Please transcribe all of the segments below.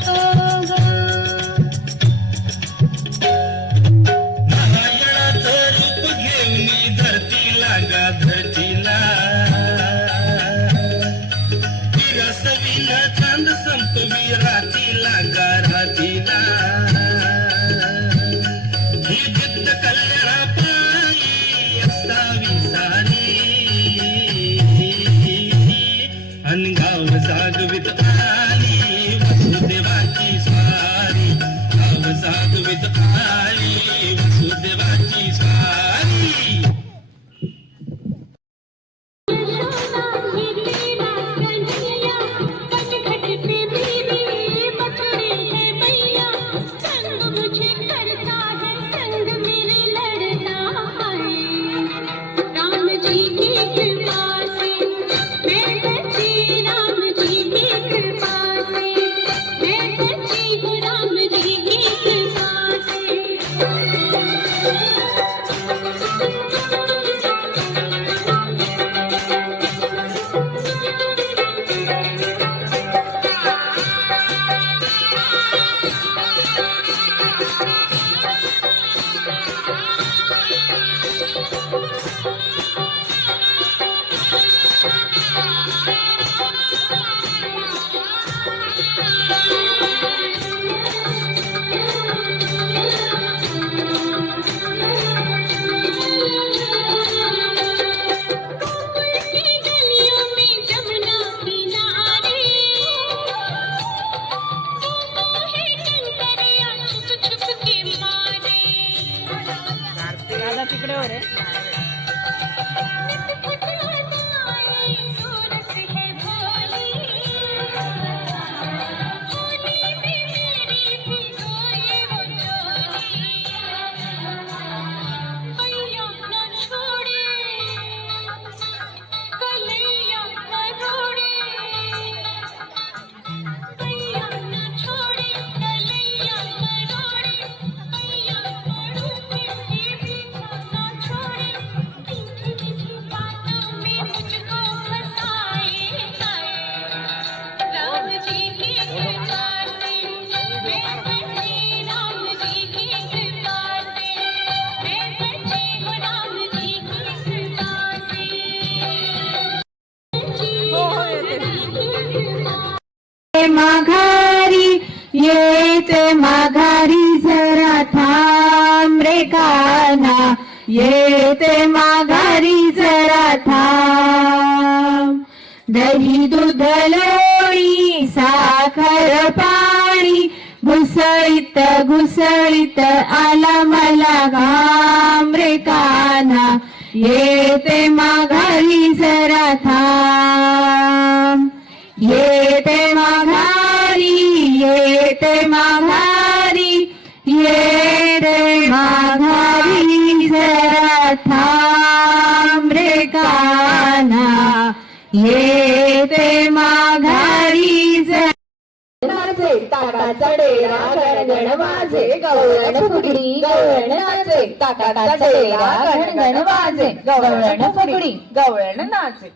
তো दादा आहे. माघारी येते माघारी जरा थांब रे काना. येते माघारी जरा थांब. दही दूध लोणी साखर पाणी घुसळीत घुसळीत आला मला घाम रे काना. येते माघारी जरा थांब. ये माघारी येते माघारी येते माघारी जरा थांब रे काना. येते माघारी जरा नाचे ताकाचा डेरा गणगण वाजे गवळण फुगडी गवळण नाचे. ताकाचा डेरा गणगण वाजे गवळण फुगडी गवळण नाचे.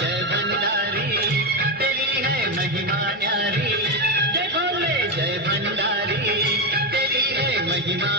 जय भंडारी तेरी है महिमा न्यारी। जय महिमा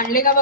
आणले का